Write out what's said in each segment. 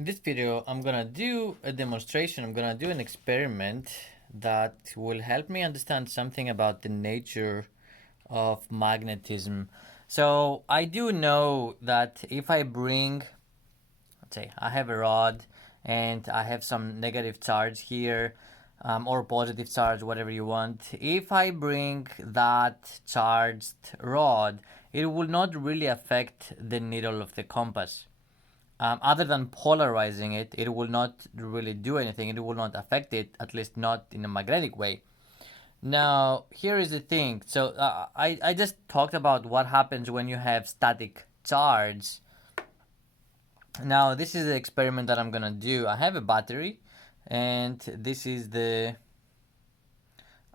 In this video, I'm gonna do a demonstration. I'm gonna do an experiment that will help me understand something about the nature of magnetism. So I do know that if I bring, let's say I have a rod and I have some negative charge here, or positive charge, whatever you want. If I bring that charged rod, it will not really affect the needle of the compass. Other than polarizing it, it will not really do anything. It will not affect it, at least not in a magnetic way. Now, here is the thing. So I just talked about what happens when you have static charge. Now, this is the experiment that I'm gonna do. I have a battery, and this is the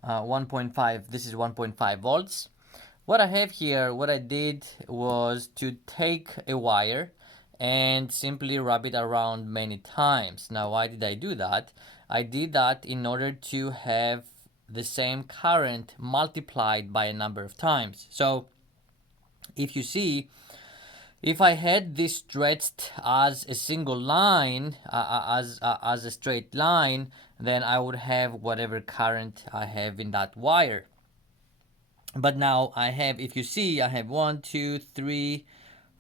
1.5. This is 1.5 volts. What I have here, what I did was to take a wire and simply wrap it around many times. Now, why did I do that? I did that in order to have the same current multiplied by a number of times. So, if you see, if I had this stretched as a single line, as a straight line, then I would have whatever current I have in that wire. But now I have, if you see, I have 1, 2, 3,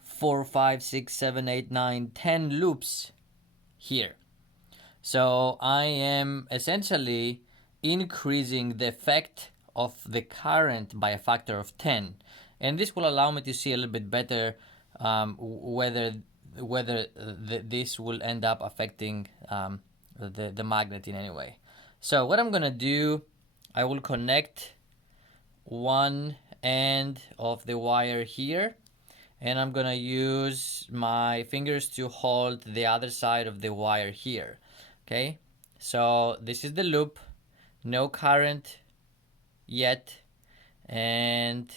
4, 5, 6, 7, 8, 9, 10 loops here. So I am essentially increasing the effect of the current by a factor of 10. And this will allow me to see a little bit better whether this will end up affecting the magnet in any way. So what I'm going to do, I will connect one end of the wire here, and I'm gonna use my fingers to hold the other side of the wire here. Okay, so this is the loop, no current yet, and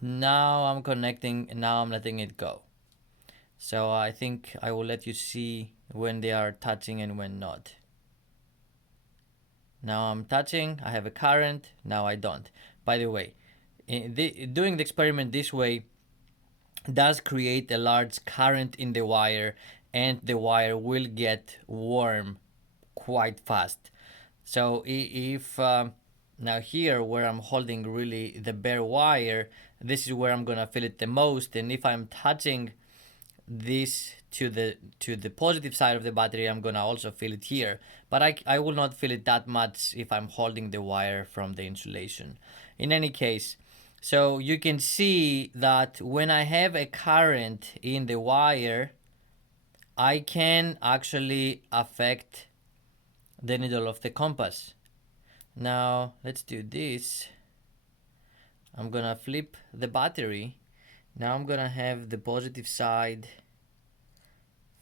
now I'm connecting, and now I'm letting it go. So I think I will let you see when they are touching and when not. Now I'm touching, I have a current, now I don't. By the way, doing the experiment this way does create a large current in the wire, and the wire will get warm quite fast. So if now here where I'm holding really the bare wire, this is where I'm gonna feel it the most. And if I'm touching this to the positive side of the battery, I'm gonna also feel it here, but I will not feel it that much if I'm holding the wire from the insulation. In any case, so you can see that when I have a current in the wire, I can actually affect the needle of the compass. Now let's do this. I'm gonna flip the battery. Now I'm gonna have the positive side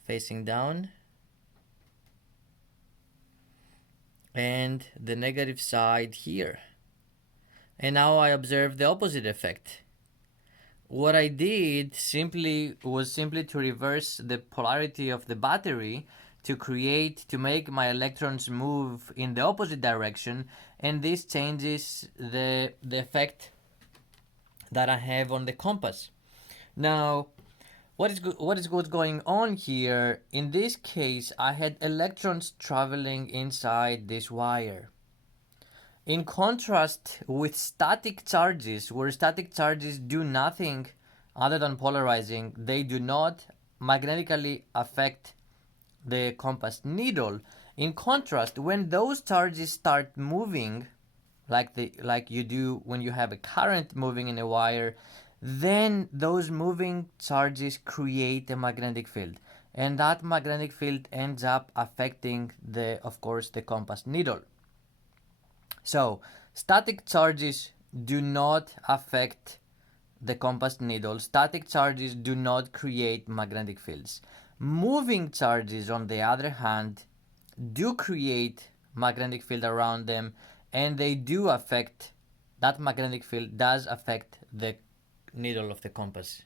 facing down and the negative side here. And now I observe the opposite effect. What I did was simply to reverse the polarity of the battery to make my electrons move in the opposite direction, and this changes the effect that I have on the compass. Now, what is going on here? In this case, I had electrons traveling inside this wire. In contrast with static charges, where static charges do nothing other than polarizing, they do not magnetically affect the compass needle. In contrast, when those charges start moving, like you do when you have a current moving in a wire, then those moving charges create a magnetic field, and that magnetic field ends up affecting of course the compass needle. So static charges do not affect the compass needle. Static charges do not create magnetic fields. Moving charges, on the other hand, do create magnetic field around them, and they do affect, that magnetic field does affect the needle of the compass.